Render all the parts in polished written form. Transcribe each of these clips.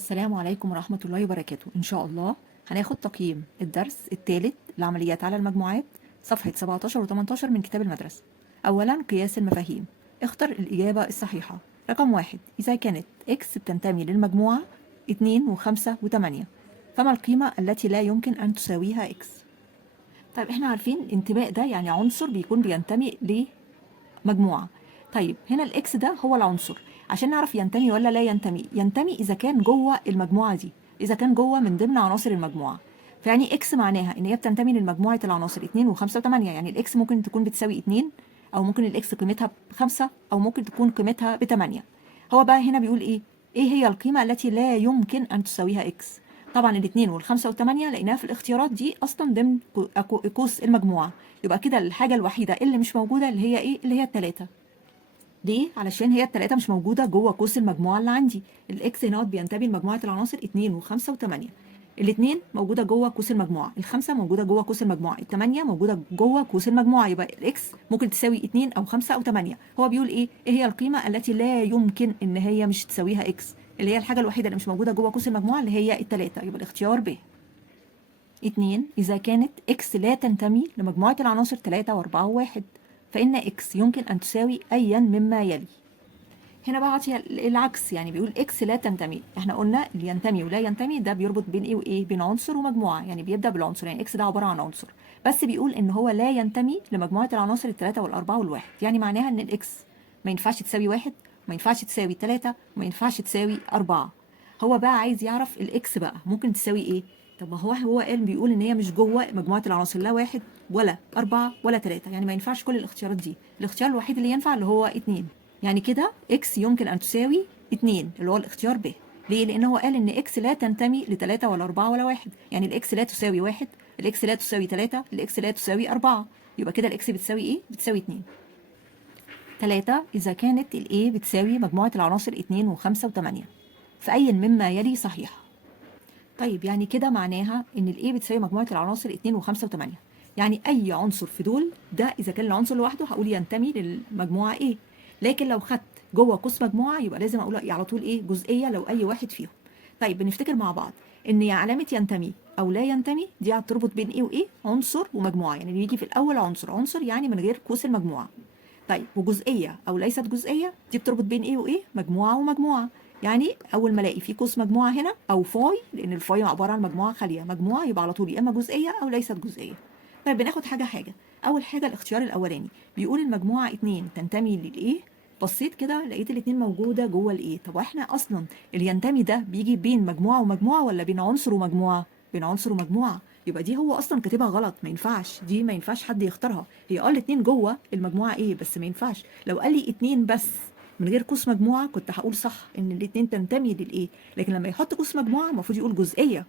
السلام عليكم ورحمة الله وبركاته. إن شاء الله هناخد تقييم الدرس الثالث لعمليات على المجموعات، صفحة 17 و18 من كتاب المدرسة. أولا، قياس المفاهيم. اختر الإجابة الصحيحة. رقم 1، إذا كانت x بتنتمي للمجموعة 2 و5 و8، فما القيمة التي لا يمكن أن تساويها x؟ طيب احنا عارفين الانتماء ده يعني عنصر بيكون بينتمي مجموعة. طيب هنا الاكس ده هو العنصر، عشان نعرف ينتمي ولا لا ينتمي. ينتمي إذا كان جوه المجموعة دي، إذا كان جوه من ضمن عناصر المجموعة. فيعني اكس معناها إن هي بتنتمي لمجموعة العناصر 2 و5 و8. يعني الاكس ممكن تكون بتساوي 2، أو ممكن الاكس قيمتها ب5، أو ممكن تكون قيمتها ب8. هو بقى هنا بيقول إيه هي القيمة التي لا يمكن أن تساويها اكس؟ طبعا الاثنين والخمسة والثمانية لقيناها في الاختيارات دي أصلا ضمن قوس المجموعة. يبقى كده الحاجة الوحيدة اللي مش موجودة اللي هي اللي هي التلاتة. ليه؟ علشان هي التلاتة مش موجودة جوه قوس المجموعة اللي عندي. الاكس هنا بينتمي لمجموعة العناصر 2 و5 و8. الاثنين موجودة جوه قوس المجموعة، الخمسة موجودة جوه قوس المجموعة، الثمانية موجودة جوه قوس المجموعة. يبقى الاكس ممكن تساوي 2 أو 5 أو 8. هو بيقول إيه هي القيمة التي لا يمكن إن هي مش تساويها اكس؟ اللي هي الحاجة الوحيدة اللي مش موجودة جوه قوس المجموعة اللي هي التلاتة. يبقى الاختيار ب. 2، إذا كانت x لا تنتمي لمجموعة العناصر 3 و4 و1، فإن x يمكن أن تساوي أيا مما يلي. هنا بقى عطي العكس، يعني بيقول x لا تنتمي. احنا قلنا اللي ينتمي ولا ينتمي ده بيربط بين ايه وايه، بين عنصر ومجموعة. يعني بيبدأ بالعنصر، يعني x ده عبارة عن عنصر، بس بيقول ان هو لا ينتمي لمجموعة العناصر الثلاثة والأربعة والواحد. يعني معناها ان الاكس ما ينفعش تساوي 1، ما ينفعش تساوي 3، وما ينفعش تساوي 4. هو بقى عايز يعرف الاكس بقى ممكن تساوي ايه. طب ما هو قال بيقول ان هي مش جوه مجموعة العناصر، لا 1 ولا 4 ولا 3. يعني ما ينفعش كل الاختيارات دي. الاختيار الوحيد اللي ينفع اللي هو 2. يعني كده اكس يمكن ان تساوي 2 اللي هو الاختيار ب. ليه؟ لان هو قال ان اكس لا تنتمي ل3 ولا 4 ولا 1. يعني الاكس لا تساوي 1، الاكس لا تساوي 3، الاكس لا تساوي 4. يبقى كده الاكس بتساوي ايه؟ بتساوي 2. 3، اذا كانت الايه بتساوي مجموعة العناصر 2 و5 و8، فأي مما يلي صحيح؟ طيب يعني كده معناها ان الايه بتساوي مجموعة العناصر 2 و5 و8. يعني اي عنصر في دول ده اذا كان العنصر لوحده هقول ينتمي للمجموعة ايه. لكن لو خدت جوه قوس مجموعة يبقى لازم اقول على طول ايه جزئية لو اي واحد فيهم. طيب بنفتكر مع بعض ان علامة ينتمي او لا ينتمي دي هتربط بين ايه وايه، عنصر ومجموعة. يعني بيجي في الاول عنصر يعني من غير قوس المجموعة. طيب وجزئيه او ليست جزئيه دي بتربط بين ايه وايه، مجموعه ومجموعه. يعني اول ما الاقي في قوس مجموعه هنا او فاي، لان الفاي عباره عن مجموعه خاليه، مجموعه يبقى على طول يا اما جزئيه او ليست جزئيه. طيب بناخد حاجه حاجه. اول حاجه الاختيار الاولاني بيقول المجموعه 2 تنتمي للايه. بصيت كده لقيت الاثنين موجوده جوه الايه. طب احنا اصلا اللي ينتمي ده بيجي بين مجموعه ومجموعه ولا بين عنصر ومجموعه؟ بين عنصر ومجموعه. يبقى دي هو اصلا كاتبها غلط، ما ينفعش دي، ما ينفعش حد يختارها. هي الاتنين جوه المجموعه ايه، بس ما ينفعش. لو قال لي اتنين بس من غير قوس مجموعه كنت هقول صح ان الاتنين تنتمي للايه. لكن لما يحط قوس مجموعه المفروض يقول جزئيه.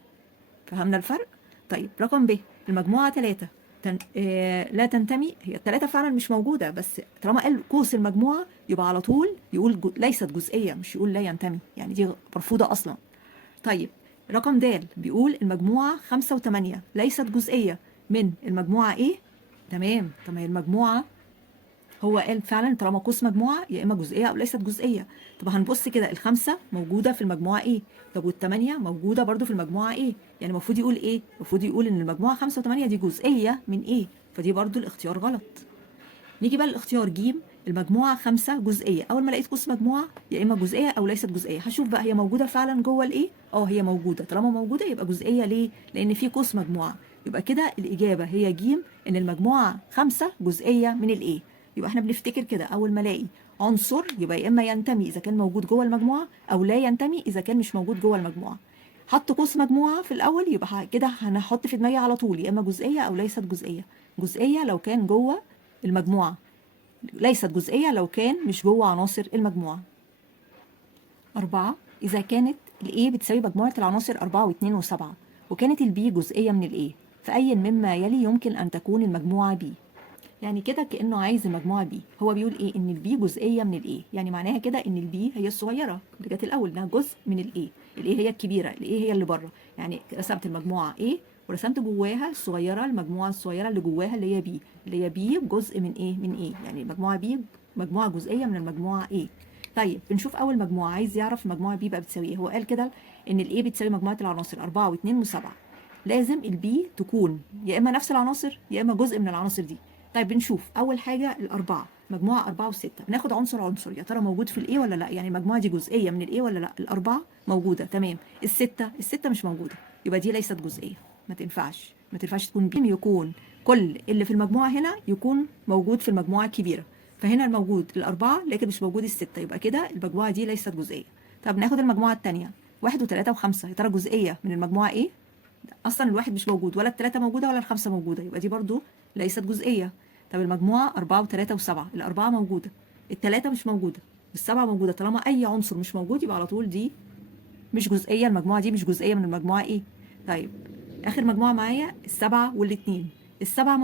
فهمنا الفرق؟ طيب رقم ب، المجموعه 3 لا تنتمي. هي الثلاثه فعلا مش موجوده، بس طالما قال قوس المجموعه يبقى على طول يقول ليست جزئيه، مش يقول لا ينتمي. يعني دي مرفوضه اصلا. طيب رقم د بيقول المجموعة 5 و8 ليست جزئية من المجموعة ايه؟ تمام. طب ما هي المجموعة هو قال فعلا طالما قوس مجموعة يا اما جزئية او ليست جزئية. طب هنبص كده الخمسة موجودة في المجموعة ايه؟ طب والثمانية موجودة برضو في المجموعة ايه؟ يعني المفروض يقول ايه؟ المفروض يقول ان المجموعة 5 و8 دي جزئية من ايه؟ فدي برضو الاختيار غلط. نيجي بقى للاختيار ج، المجموعة 5 جزئية. أول ما لقيت قوس مجموعة يا إما جزئية أو ليست جزئية، هشوف بقى هي موجودة فعلا جوه الإيه؟ هي موجودة. طالما موجودة يبقى جزئية. ليه؟ لأن في قوس مجموعة. يبقى كده الإجابة هي ج، إن المجموعة 5 جزئية من الإيه. يبقى إحنا بنفتكر كده أول ما ألاقي عنصر يبقى يا إما ينتمي إذا كان موجود جوه المجموعة، أو لا ينتمي إذا كان مش موجود جوه المجموعة. حط قوس مجموعة في الأول يبقى كده هنحط في دماغي على طول يا إما جزئية أو ليست جزئية. جزئية لو كان جوه المجموعة، ليست جزئية لو كان مش جوه عناصر المجموعة. 4، إذا كانت الA بتساوي مجموعة العناصر 4 و2 و7، وكانت الB جزئية من الA، فأي مما يلي يمكن أن تكون المجموعة B؟ يعني كده كأنه عايز المجموعة B. هو بيقول إيه؟ إن الB جزئية من الA. يعني معناها كده إن الB هي الصغيرة اللي جت الأول، إنها جزء من الA. الA هي الكبيرة، الA هي اللي بره. يعني رسمت المجموعة A ورسمت جواها الصغيرة، المجموعة الصغيرة اللي جواها اللي هي B. اللي هي B جزء من إيه؟ من A. يعني المجموعة B مجموعة جزئية من المجموعة A. طيب بنشوف اول مجموعه، عايز يعرف المجموعه بي بقى بتساوي ايه. هو قال كده ان الاي بتساوي مجموعه العناصر 4 و2 و7. لازم البي تكون يا اما نفس العناصر يا اما جزء من العناصر دي. طيب بنشوف اول حاجه الاربعه، مجموعه 4 و6. بناخد عنصر عنصر، يا ترى موجود في الاي ولا لا، يعني المجموعه دي جزئيه من الاي ولا لا. الاربعه موجوده تمام. السته مش موجوده، يبقى دي ليست جزئيه، ما تنفعش تكون بي. يكون كل اللي في المجموعه هنا يكون موجود في المجموعه الكبيره. فهنا الموجود الأربعة لكن مش موجود الستة، يبقى كده المجموعة دي ليست جزئية. طب ناخد المجموعة التانية، 1 و3 و5، يا ترى جزئية من المجموعة إيه؟ أصلا الواحد مش موجود، ولا التلاتة موجودة ولا الخمسة موجودة، يبقى دي برضو ليست جزئية. طب المجموعة 4 و3 و7، الأربعة موجودة، التلاتة مش موجودة، السبعة موجودة. طالما أي عنصر مش موجود يبقى على طول دي مش جزئية، المجموعة دي مش جزئية من المجموعة إيه؟ طيب آخر مجموعة معايا السبعة والاتنين. السبعة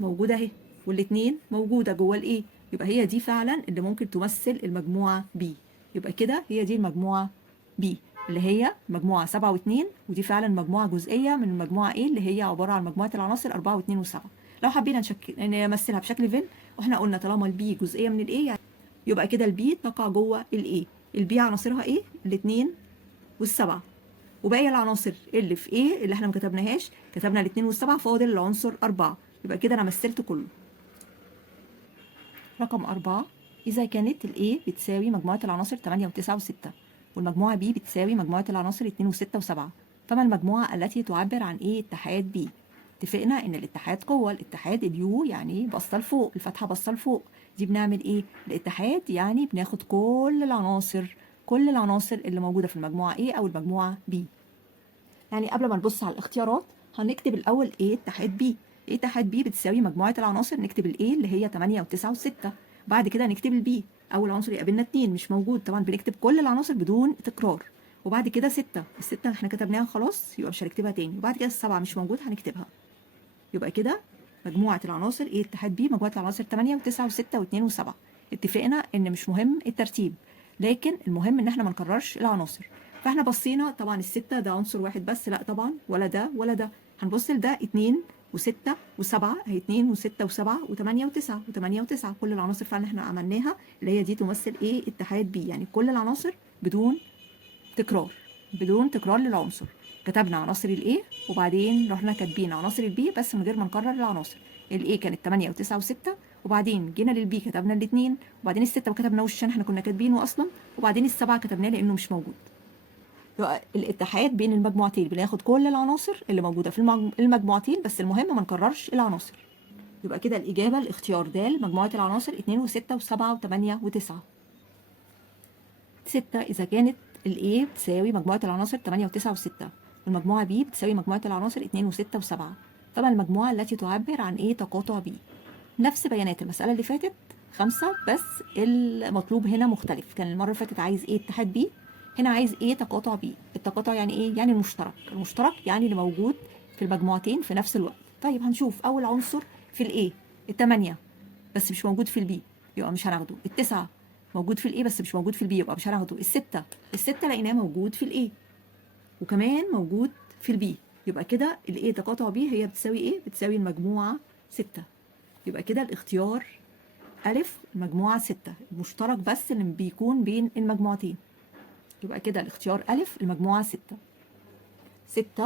موجودة أهي، والاتنين موجودة جوه الإيه؟ يبقى هي دي فعلا اللي ممكن تمثل المجموعة بي. يبقى كده هي دي المجموعة بي اللي هي مجموعة 7 و2، ودي فعلا مجموعة جزئية من المجموعة ايه اللي هي عبارة عن مجموعة العناصر 4 و2 و7. لو حبينا نمثلها بشكل فين، واحنا قلنا طالما البي جزئية من الايه يعني يبقى كده البي تقع جوه الايه. البي عناصرها ايه؟ الاثنين والسبعة، وباقي العناصر اللي في ايه اللي احنا ما كتبناهاش، كتبنا الاثنين والسبعة، فاضل العنصر 4. يبقى كده انا مثلت كله. رقم 4، إذا كانت ال A بتساوي مجموعة العناصر 8 و9 و6، والمجموعة B بتساوي مجموعة العناصر 2 و6 و7، فما المجموعة التي تعبر عن A اتحاد B؟ اتفقنا إن الاتحاد قوة، الاتحاد اليو يعني باصة لفوق، الفتحة باصة لفوق. دي بنعمل إيه؟ الاتحاد يعني بناخد كل العناصر اللي موجودة في المجموعة A أو المجموعة B. يعني قبل ما نبص على الاختيارات هنكتب الأول A اتحاد B. A اتحاد B بتساوي مجموعة العناصر، نكتب ال A اللي هي 8 و9 و6. بعد كده نكتب ال B، أول عنصر يقابلنا 2 مش موجود، طبعا بنكتب كل العناصر بدون تكرار. وبعد كده 6، الستة احنا كتبناها خلاص يبقى مش هنكتبها تاني. وبعد كده ال7 مش موجود هنكتبها. يبقى كده مجموعة العناصر A اتحاد B مجموعة العناصر 8 و9 و6 و2 و7. اتفقنا إن مش مهم الترتيب، لكن المهم إن احنا ما نكررش العناصر. فاحنا بصينا طبعا الستة ده عنصر واحد بس، لا طبعا ولا ده ولا ده. هنبص لده 2 و6 و7 اهي، 2 و6 و7 و8 و9 و8 و9، كل العناصر فعلا احنا عملناها اللي هي دي تمثل ايه اتحاد بي، يعني كل العناصر بدون تكرار للعنصر. كتبنا عناصر الايه وبعدين رحنا كاتبين عناصر البي بس من غير ما نكرر العناصر. الايه كانت 8 و9 و6، وبعدين جينا للبي كتبنا الاثنين، وبعدين الستة ما كتبناهوش عشان احنا كنا كاتبينه اصلا، وبعدين السبعة كتبناه لانه مش موجود. يبقى الاتحاد بين المجموعتين بناخد كل العناصر اللي موجوده في المجموعتين، بس المهم ما نكررش العناصر. يبقى كده الاجابه الاختيار د، مجموعه العناصر 2 و6 و7 و8 و9. 6، اذا كانت الايه بتساوي مجموعه العناصر 8 و9 و6، والمجموعه بي بتساوي مجموعه العناصر 2 و6 و7، طبعا المجموعه التي تعبر عن ايه تقاطع بي. نفس بيانات المساله اللي فاتت 5، بس المطلوب هنا مختلف. كان المره اللي فاتت عايز ايه اتحاد بي، هنا عايز ايه تقاطع بي. التقاطع يعني ايه؟ يعني المشترك يعني اللي موجود في المجموعتين في نفس الوقت. طيب هنشوف اول عنصر في الايه 8 بس مش موجود في البي يبقى مش هناخده. 9 موجود في الايه بس مش موجود في البي يبقى مش هناخده. الستة لقيناه موجود في الايه وكمان موجود في البي، يبقى كده الايه تقاطع بي هي بتساوي ايه؟ بتساوي المجموعة 6. يبقى كده الاختيار ألف المجموعة 6، المشترك بس اللي بيكون بين المجموعتين. يبقى كده الاختيار ألف المجموعة 6. 6،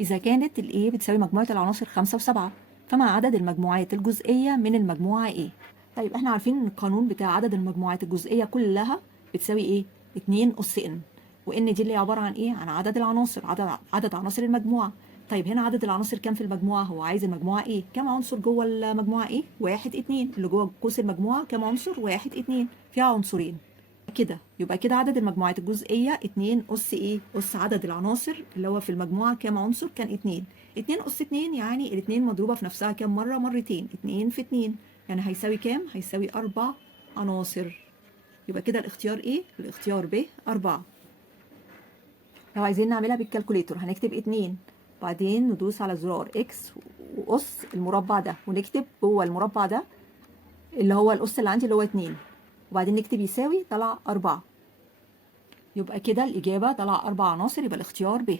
إذا كانت ال A بتساوي مجموعة العناصر 5 و7، فما عدد المجموعات الجزئية من المجموعة A؟ طيب احنا عارفين ان القانون بتاع عدد المجموعات الجزئية كلها بتساوي ايه؟ 2 أس N، وإن دي اللي عبارة عن ايه؟ عن عدد العناصر، عدد عناصر المجموعة. طيب هنا عدد العناصر كام في المجموعة؟ هو عايز المجموعة ايه؟ كام عنصر جوه المجموعة ايه؟ 1 2، اللي جوه قوس المجموعة كام عنصر؟ 1 2، فيها عنصرين. كده يبقى كده عدد المجموعات الجزئية 2 أس ايه؟ أس عدد العناصر اللي هو في المجموعة كام عنصر؟ كان 2. 2 أس 2 يعني الاتنين مضروبة في نفسها كام مرة؟ مرتين. 2 في 2 يعني هيساوي كام؟ هيساوي 4 عناصر. يبقى كده الاختيار ايه؟ الاختيار ب 4. لو عايزين نعملها بالكالكوليتور هنكتب 2 بعدين ندوس على زرار اكس وقص المربع ده ونكتب جوه المربع ده اللي هو القص اللي عندي اللي هو 2، وبعدين نكتب يساوي طلع 4. يبقى كده الإجابة طلع 4 عناصر، يبقى الاختيار ب.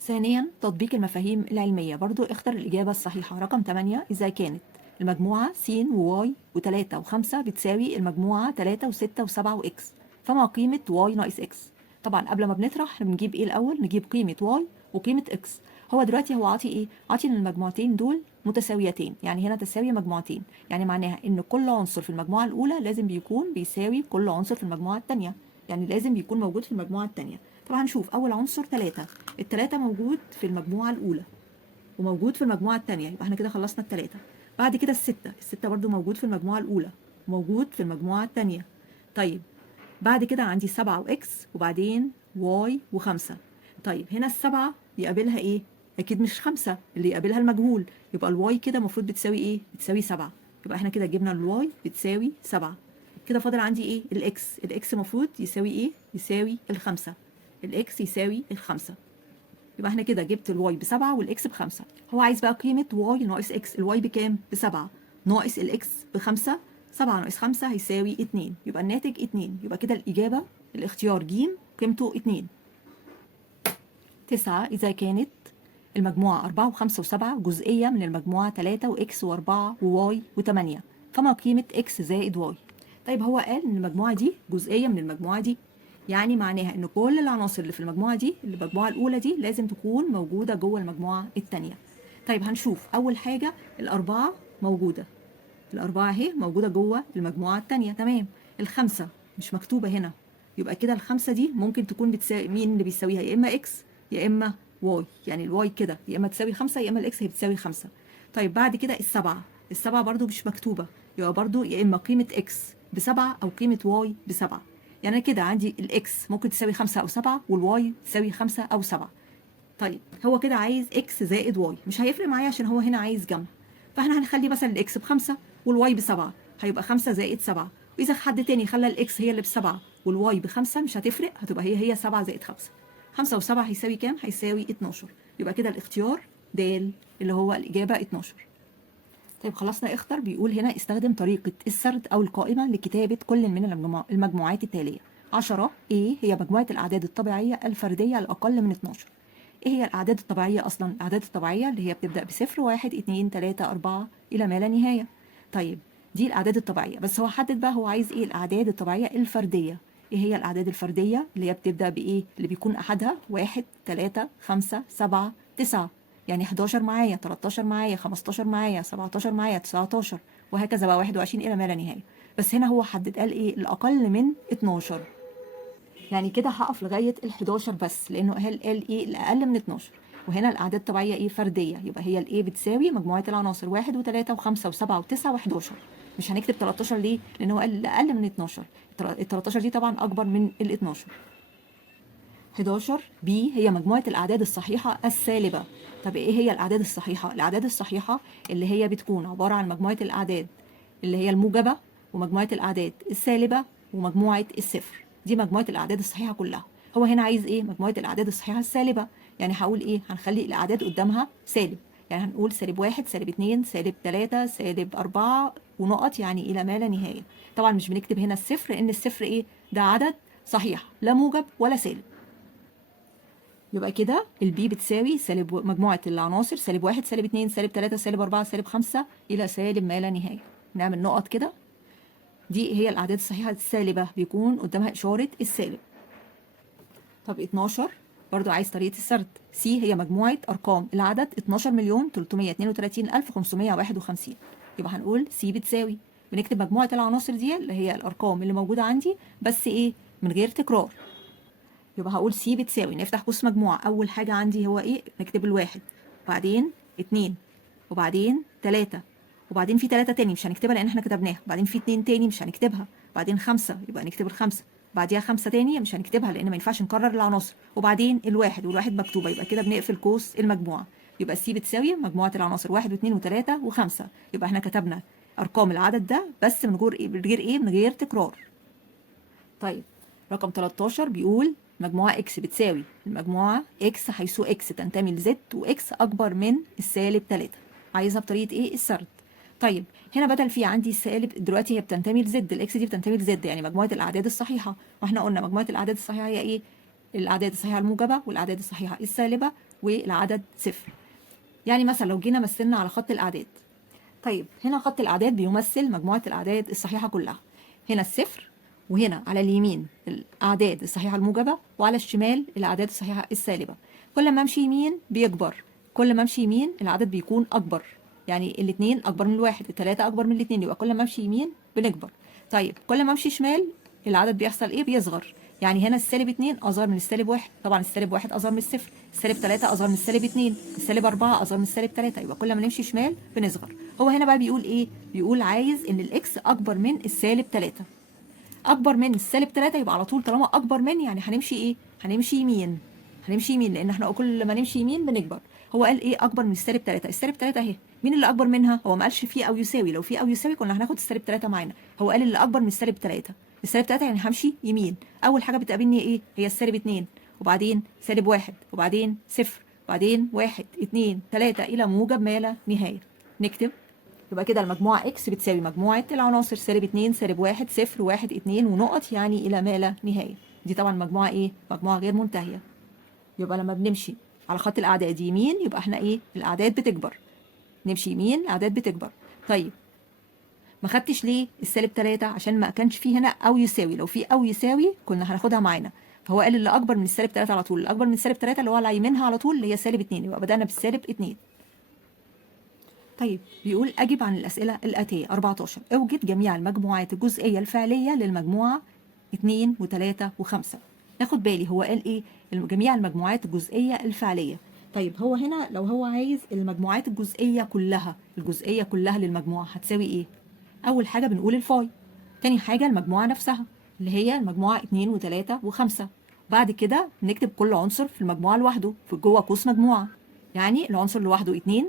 ثانيا تطبيق المفاهيم العلمية، برضو اختر الإجابة الصحيحة. رقم 8، إذا كانت المجموعة س وواي و3 و5 بتساوي المجموعة 3 و6 و7 وإكس، فما قيمة واي ناقص إكس؟ طبعا قبل ما بنطرح احنا بنجيب إيه الأول؟ نجيب قيمة واي وقيمة إكس. هو دلوقتي هو عاطي إيه؟ عاطي إن المجموعتين دول متساويتين، يعني هنا تساوي مجموعتين، يعني معناها إن كل عنصر في المجموعة الأولى لازم بيكون بيساوي كل عنصر في المجموعة التانية، يعني لازم بيكون موجود في المجموعة التانية. طبعا هنشوف أول عنصر 3، ال3 موجود في المجموعة الأولى وموجود في المجموعة التانية، يبقى احنا كده خلصنا ال3. بعد كده ال6 برضو موجود في المجموعة الأولى وموجود في المجموعة التانية. طيب بعد كده عندي 7 وإكس وبعدين واي و5. طيب هنا ال7 يقابلها إيه؟ أكيد مش 5، اللي يقابلها المجهول، يبقى الواي كده المفروض بتساوي إيه؟ بتساوي 7. يبقى احنا كده جبنا الواي بتساوي 7. كده فاضل عندي إيه؟ الإكس المفروض يساوي إيه؟ يساوي ال5. الإكس يساوي ال5. يبقى احنا كده جبت الواي ب7 والاكس ب5. هو عايز بقى قيمة واي ناقص اكس. الواي بكام؟ ب7 ناقص الاكس ب5. 7 ناقص 5 هيساوي 2، يبقى الناتج 2. يبقى كده الإجابة الاختيار ج قيمته 2. 9 إذا كانت المجموعة 4 و5 و7 جزئية من المجموعة 3 وإكس و4 وواي و8، فما قيمة إكس زائد واي؟ طيب هو قال إن المجموعة دي جزئية من المجموعة دي، يعني معناها إن كل العناصر اللي في المجموعة دي، اللي المجموعة الأولى دي، لازم تكون موجودة جوه المجموعة التانية. طيب هنشوف أول حاجة الأربعة موجودة، الأربعة أهي موجودة جوه المجموعة التانية، تمام. الخمسة مش مكتوبة هنا، يبقى كده الخمسة دي ممكن تكون بتساوي مين اللي بيساويها؟ يا إما إكس يا إما واي، يعني الواي كده يا إما تساوي 5 يا إما الإكس هي بتساوي 5. طيب بعد كده السبعة برضو مش مكتوبة، يبقى برضو يا إما قيمة إكس ب7 أو قيمة واي ب7. يعني أنا كده عندي الإكس ممكن تساوي 5 أو 7 والواي تساوي 5 أو 7. طيب هو كده عايز إكس زائد واي، مش هيفرق معايا عشان هو هنا عايز جمع، فاحنا هنخلي مثلا الإكس ب5 والواي ب7، هيبقى 5 زائد 7. وإذا حد تاني خلى الإكس هي اللي ب7 والواي ب5 مش هتفرق، هتبقى هي 7 زائد 5. 5 و7 هيساوي كام؟ هيساوي 12. يبقى كده الاختيار د اللي هو الإجابة 12. طيب خلصنا اختر. بيقول هنا استخدم طريقة السرد أو القائمة لكتابة كل من المجموعات التالية. 10 إيه هي مجموعة الأعداد الطبيعية الفردية الأقل من 12. إيه هي الأعداد الطبيعية أصلا؟ الأعداد الطبيعية اللي هي بتبدأ ب0 1 2 3 4 إلى ما لا نهاية. طيب دي الأعداد الطبيعية، بس هو حدد بقى هو عايز إيه؟ الأعداد الطبيعية الفردية. إيه هي الأعداد الفردية اللي هي بتبدأ بإيه؟ اللي بيكون أحدها 1 3 5 7 9، يعني 11 معايا 13 معايا 15 معايا 17 معايا 19 وهكذا بقى 21 إلى ما لا نهاية. بس هنا هو حدد قال إيه؟ الأقل من 12، يعني كده هقف لغاية ال11 بس، لأنه قال إيه؟ الأقل من 12. وهنا الأعداد الطبيعية إيه؟ فردية، يبقى هي الإيه بتساوي مجموعة العناصر 1 و3 و5 و7 و9 و11. مش هنكتب 13 ليه؟ لأنه قال الأقل من 12. ال 13 دي طبعا أكبر من ال 12. 11 بي هي مجموعة الأعداد الصحيحة السالبة. طب إيه هي الأعداد الصحيحة؟ الأعداد الصحيحة اللي هي بتكون عبارة عن مجموعة الأعداد اللي هي الموجبة ومجموعة الأعداد السالبة ومجموعة الصفر. دي مجموعة الأعداد الصحيحة كلها. هو هنا عايز إيه؟ مجموعة الأعداد الصحيحة السالبة، يعني هقول إيه؟ هنخلي الأعداد قدامها سالب، يعني هنقول -1 -2 -3 -4 ونقط، يعني إلى ما لا نهاية. طبعا مش بنكتب هنا الصفر لأن الصفر إيه؟ ده عدد صحيح لا موجب ولا سالب. يبقى كده البي بتساوي سالب مجموعة العناصر -1 -2 -3 -4 -5 إلى سالب ما لا نهاية. نعمل نقط كده. دي هي الأعداد الصحيحة السالبة، بيكون قدامها إشارة السالب. طب 12 برضو عايز طريقة السرد. سي هي مجموعة أرقام العدد 12,332,551. يبقى هنقول سي بتساوي، بنكتب مجموعة العناصر دي اللي هي الأرقام اللي موجودة عندي بس إيه؟ من غير تكرار. يبقى هقول سي بتساوي، نفتح قوس مجموعة، أول حاجة عندي هو إيه؟ نكتب الواحد، وبعدين 2 وبعدين 3 وبعدين في 3 تاني مش هنكتبها لأن احنا كتبناها، وبعدين في 2 تاني مش هنكتبها، وبعدين 5 يبقى نكتب الخمسة، بعديها 5 تاني مش هنكتبها لأن ما ينفعش نكرر العناصر، وبعدين الواحد والواحد مكتوبة، يبقى كده بنقفل قوس المجموعة. يبقى سي بتساوي مجموعة العناصر 1 و2 و3 و5. يبقى احنا كتبنا أرقام العدد ده بس من غير تكرار. طيب رقم 13 بيقول مجموعة اكس بتساوي المجموعة اكس حيث اكس تنتمي لزد واكس اكبر من -3. عايزها بطريقة ايه؟ السرد. طيب هنا بدل في عندي سالب، دلوقتي هي بتنتمي لزد، الاكس دي بتنتمي لزد، يعني مجموعة الاعداد الصحيحة، واحنا قلنا مجموعة الاعداد الصحيحة هي ايه؟ الاعداد الصحيحة الموجبة والاعداد الصحيحة السالبة والعدد صفر. يعني مثلا لو جينا مثلنا على خط الاعداد، طيب هنا خط الأعداد بيمثل مجموعة الأعداد الصحيحة كلها. هنا الصفر، وهنا على اليمين الأعداد الصحيحة الموجبة، وعلى الشمال الأعداد الصحيحة السالبة. كل ما امشي يمين بيكبر، كل ما امشي يمين العدد بيكون أكبر. يعني الاتنين أكبر من الواحد، التلاتة أكبر من الاتنين، يبقى كل ما امشي يمين بنكبر. طيب كل ما امشي شمال العدد بيحصل إيه؟ بيصغر. يعني هنا السالب 2 أصغر من السالب 1، طبعا السالب 1 أصغر من الصفر، السالب 3 أصغر من السالب 2، السالب 4 أصغر من السالب 3، يبقى كل ما نمشي شمال بنصغر. هو هنا بقى بيقول إيه؟ بيقول عايز إن الإكس أكبر من السالب 3. أكبر من السالب 3 يبقى على طول طالما أكبر من يعني هنمشي إيه؟ هنمشي يمين. هنمشي يمين لأن إحنا كل ما نمشي يمين بنكبر. هو قال إيه؟ أكبر من السالب 3. السالب 3 أهي، مين اللي أكبر منها؟ هو ما قالش فيه أو يساوي، لو فيه أو يساوي كنا هناخد السالب 3 معانا. هو قال اللي أكبر من السالب 3. السالب 3 يعني همشي يمين. أول حاجة بتقابلني إيه؟ هي السالب 2، وبعدين سالب 1، وبعدين صفر، وبعدين 1 2 3 إلى موجب ما لا نهاية. نكتب. يبقى كده المجموعة إكس بتساوي مجموعة العناصر سالب 2 سالب 1 0 1 2 ونقط، يعني إلى ما لا نهاية. دي طبعا مجموعة إيه؟ مجموعة غير منتهية. يبقى لما بنمشي على خط الأعداد يمين يبقى إحنا إيه؟ الأعداد بتكبر. نمشي يمين الأعداد بتكبر. طيب ما خدتش ليه السالب 3؟ عشان ما كانش فيه هنا أو يساوي، لو في أو يساوي كنا هناخدها معانا. فهو قال اللي أكبر من السالب 3 على طول، اللي أكبر من السالب 3 اللي هو على يمينها على طول اللي هي سالب 2، يبقى بدأنا بالسالب 2. طيب بيقول أجب عن الأسئلة الآتية. 14 اوجد جميع المجموعات الجزئية الفعلية للمجموعة 2 و3 و5. ناخد بالي هو قال إيه؟ جميع المجموعات الجزئية الفعلية. طيب هو هنا لو هو عايز المجموعات الجزئية كلها، الجزئية كلها للمجموعة هتساوي إيه؟ أول حاجة بنقول الفاي. تاني حاجة المجموعة نفسها اللي هي المجموعة 2 و3 و5. بعد كده نكتب كل عنصر في المجموعة لوحده في جوه قوس مجموعة. يعني العنصر لوحده 2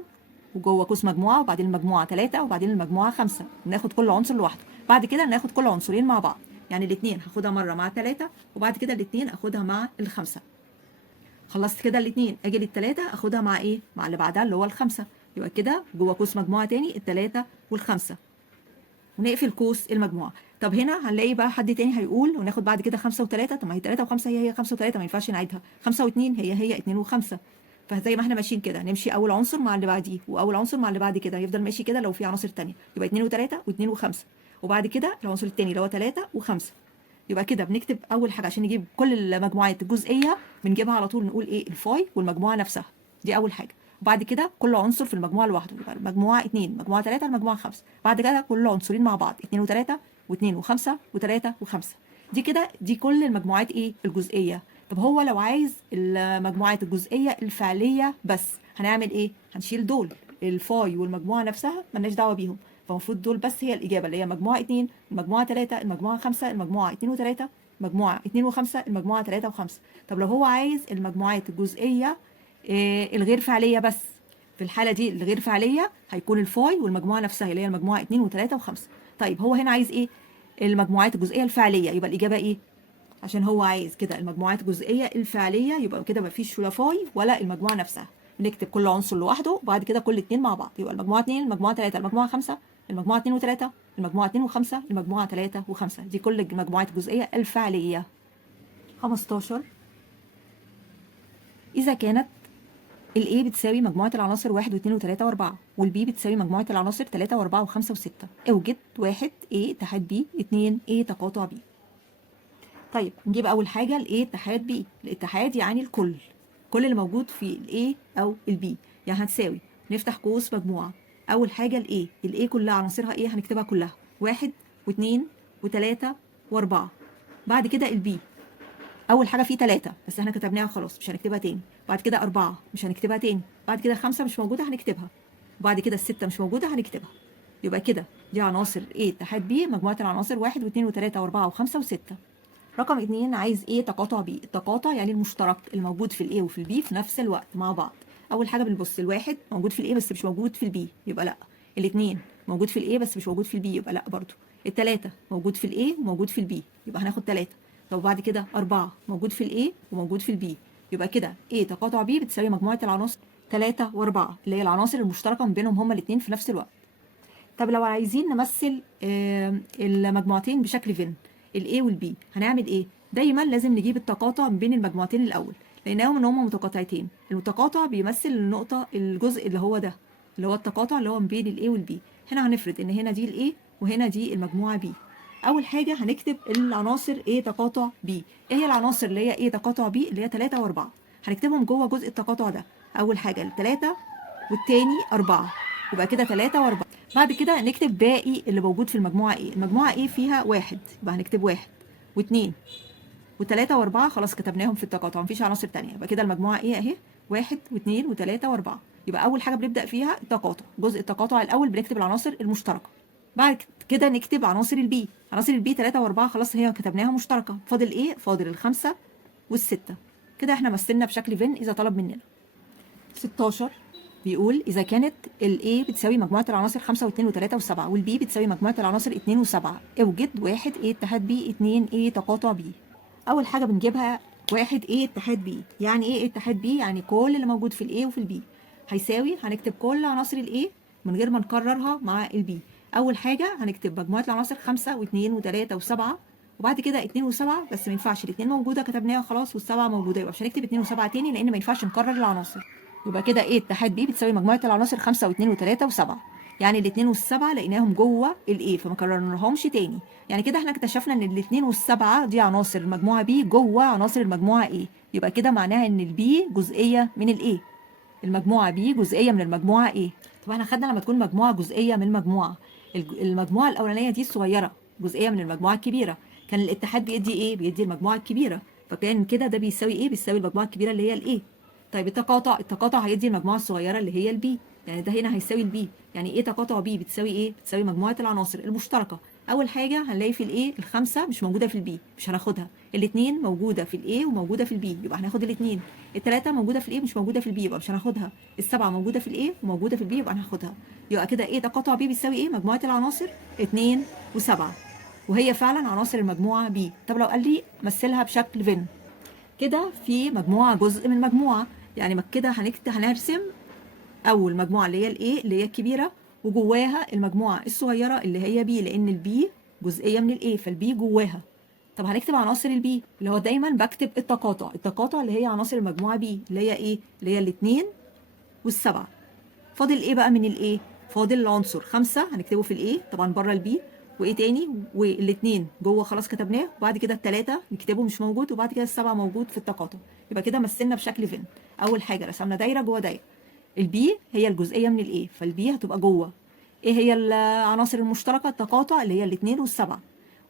وجوه قوس مجموعه، وبعدين المجموعه 3، وبعدين المجموعه 5. ناخد كل عنصر لوحده. بعد كده ناخد كل عنصرين مع بعض. يعني الاثنين هاخدها مره مع 3، وبعد كده الاثنين اخدها مع ال5. خلصت كده الاثنين، اجي للثلاثه اخدها مع ايه؟ مع اللي بعدها اللي هو ال5. يبقى كده جوه قوس مجموعه تاني الثلاثه والخمسه، ونقفل قوس المجموعه. طب هنا هنلاقي بقى حد تاني هيقول وناخد بعد كده 5 و3. طب ما هي 3 و5 هي 5 و3، ما ينفعش نعيدها. 5 و2 هي 2 و5. فزي ما احنا ماشيين كده نمشي اول عنصر مع اللي بعديه، واول عنصر مع اللي بعد كده، يفضل ماشي كده. لو في عناصر تانية يبقى 2 و3 و2 و5، وبعد كده العنصر التاني اللي هو 3 و5. يبقى كده بنكتب اول حاجه عشان نجيب كل المجموعات الجزئيه بنجيبها على طول، نقول ايه؟ الفاي والمجموعه نفسها. دي اول حاجه. وبعد كده كل عنصر في المجموعه لوحده، يبقى المجموعه 2 مجموعه 3 المجموعه 5. بعد كده كل عنصرين مع بعض 2 و3 و2 و5 و3 و5. دي كده دي كل المجموعات ايه؟ الجزئيه. طب هو لو عايز المجموعات الجزئيه الفعليه بس هنعمل ايه؟ هنشيل دول الفاي والمجموعه نفسها مالناش دعوه بيهم. فالمفروض دول بس هي الاجابه، اللي هي مجموعه 2 المجموعه 3 المجموعه 5 المجموعه 2 و3 مجموعه 2 و5 المجموعه 3 و5. طب لو هو عايز المجموعات الجزئيه الغير فعليه بس، في الحاله دي الغير فعليه هيكون الفاي والمجموعه نفسها اللي هي المجموعه 2 و3 و5. طيب هو هنا عايز ايه؟ المجموعات الجزئيه الفعليه. يبقى الاجابه ايه؟ عشان هو عايز كده المجموعات الجزئيه الفعليه، يبقى كده مفيش ولا فاي ولا المجموعه نفسها. نكتب كل عنصر لوحده وبعد كده كل اتنين مع بعض. يبقى المجموعه 2 المجموعه 3 المجموعه 5 المجموعه 2 و3 المجموعه 2 و5 المجموعه 3 و5. دي كل المجموعات الجزئيه الفعليه. 15 اذا كانت ال A بتساوي مجموعة العناصر 1 و2 و3 و4، وال B بتساوي مجموعة العناصر 3 و4 و5 و6. اوجد 1 A اتحاد B، 2 A تقاطع B. طيب نجيب أول حاجة ال A اتحاد B. الاتحاد يعني الكل، كل اللي موجود في ال A أو ال B. يعني هتساوي، نفتح قوس مجموعة. أول حاجة ال A كلها عناصرها إيه؟ هنكتبها كلها 1 و2 و3 و4. بعد كده ال B اول حاجه فيه 3 بس احنا كتبناها خلاص مش هنكتبها تاني. بعد كده 4 مش هنكتبها تاني. بعد كده 5 مش موجوده هنكتبها. وبعد كده ال6 مش موجوده هنكتبها. يبقى كده دي عناصر A اتحاد B، مجموعه العناصر 1 و2 و3 و4 و5 و6. رقم 2 عايز A تقاطع B. التقاطع يعني المشترك الموجود في ال A وفي ال B في نفس الوقت مع بعض. اول حاجه بنبص الواحد موجود في ال A بس مش موجود في ال B يبقى لا. الاثنين موجود في ال A بس مش موجود في ال B يبقى لا برضو. الثلاثه موجود في ال A وموجود في ال B يبقى هناخد 3. طب بعد كده 4 موجود في ال A وموجود في ال B يبقى كده A تقاطع B بتساوي مجموعة العناصر 3 و4 اللي هي العناصر المشتركة ما بينهم هما الاثنين في نفس الوقت. طب لو عايزين نمثل المجموعتين بشكل فين، ال A وال B، هنعمل ايه؟ دايما لازم نجيب التقاطع ما بين المجموعتين الأول، لأنهم ان هما متقاطعتين. المتقاطع بيمثل النقطة الجزء اللي هو ده، اللي هو التقاطع اللي هو ما بين الاي والبي. هنا هنفرض ان هنا دي الاي وهنا دي المجموعه بي. اول حاجه هنكتب العناصر A تقاطع B. ايه هي العناصر اللي هي A تقاطع B؟ اللي هي 3 و4. هنكتبهم جوه جزء التقاطع ده. اول حاجه التلاتة والتاني 4، يبقى كده 3 و4. بعد كده نكتب باقي اللي موجود في المجموعه A. المجموعه A فيها 1، يبقى هنكتب 1 و2 و3 و4. خلاص كتبناهم في التقاطع، مفيش عناصر تانية. يبقى كده المجموعه A اهي 1 و2 و3 و4. يبقى اول حاجه بنبدا فيها التقاطع. جزء التقاطع الاول بنكتب العناصر المشتركه. بعد كده نكتب عناصر البي. عناصر البي 3 و4 خلاص هي كتبناها مشتركه. فاضل ايه؟ فاضل الخمسه والسته. كده احنا مثلنا بشكل فين اذا طلب مننا. 16 بيقول اذا كانت الاي بتساوي مجموعه العناصر 5 و2 و3 و7 والبي بتساوي مجموعه العناصر 2 و7، اوجد 1 A اتحاد بي، 2 A تقاطع بي. اول حاجه بنجيبها 1 A اتحاد بي. يعني ايه اتحاد بي؟ يعني كل اللي موجود في الاي وفي البي هيساوي. هنكتب كل عناصر الاي من غير ما نكررها مع البي. اول حاجه هنكتب مجموعه العناصر 5 و2 و3 و7، وبعد كده 2 و7. بس ما ينفعش الاثنين موجوده كتبناها خلاص والسبعه موجوده، يبقى مش هنكتب 2 و7 تاني لان ما ينفعش نكرر العناصر. يبقى كده ايه اتحاد بي بتساوي مجموعه العناصر 5 و2 و3 و7. يعني الاثنين والسبعه لقيناهم جوه الايه فما كررناهمش تاني. يعني كده احنا اكتشفنا ان الاثنين والسبعه دي عناصر المجموعه بي جوه عناصر المجموعه ايه. يبقى كده معناها ان البي جزئيه من الايه. المجموعه بي جزئيه من المجموعه ايه. طب احنا خدنا لما تكون مجموعه جزئيه من مجموعه، المجموعه الاولانيه دي الصغيره جزئيه من المجموعه الكبيره، كان الاتحاد بيدي ايه؟ بيدي المجموعه الكبيره. فكان كده ده بيساوي ايه؟ بيساوي المجموعه الكبيره اللي هي الايه. طيب التقاطع هيدي المجموعه الصغيره اللي هي البي. يعني ده هنا هيساوي البي. يعني ايه تقاطع بي بتساوي ايه؟ بتساوي مجموعه العناصر المشتركه. اول حاجه هنلاقي في الايه الخمسه مش موجوده في البي، مش هناخدها. الاثنين موجوده في الايه وموجوده في البي، يبقى هناخد الاثنين. الثلاثه موجوده في الايه مش موجوده في البي، يبقى مش هناخدها. السبعه موجوده في الايه وموجوده في البي، يبقى هناخدها. يبقى كده ايه تقاطع بي بيساوي ايه؟ مجموعه العناصر 2 و7، وهي فعلا عناصر المجموعه بي. طب لو قال لي مثلها بشكل فين، كده في مجموعه جزء من مجموعه. يعني كده هنرسم اول مجموعه اللي هي الايه اللي هي الكبيره، وجواها المجموعه الصغيره اللي هي بي، لان البي جزئيه من الايه فالبي جواها. طب هنكتب عناصر البي اللي هو دايما بكتب التقاطع اللي هي عناصر المجموعه بي اللي هي ايه؟ اللي هي الاثنين والسبعه. فاضل ايه بقى من الايه؟ فاضل العنصر 5 هنكتبه في الايه طبعا بره البي، وايه تاني؟ والاثنين جوه خلاص كتبناه، وبعد كده الثلاثه نكتبه مش موجود، وبعد كده السبعه موجود في التقاطع. يبقى كده مثلنا بشكل فين. اول حاجه رسمنا دايره جوه دايره. البي هي الجزئيه من الايه فالبي هتبقى جوه. ايه هي العناصر المشتركه؟ التقاطع اللي هي الاثنين والسبعه.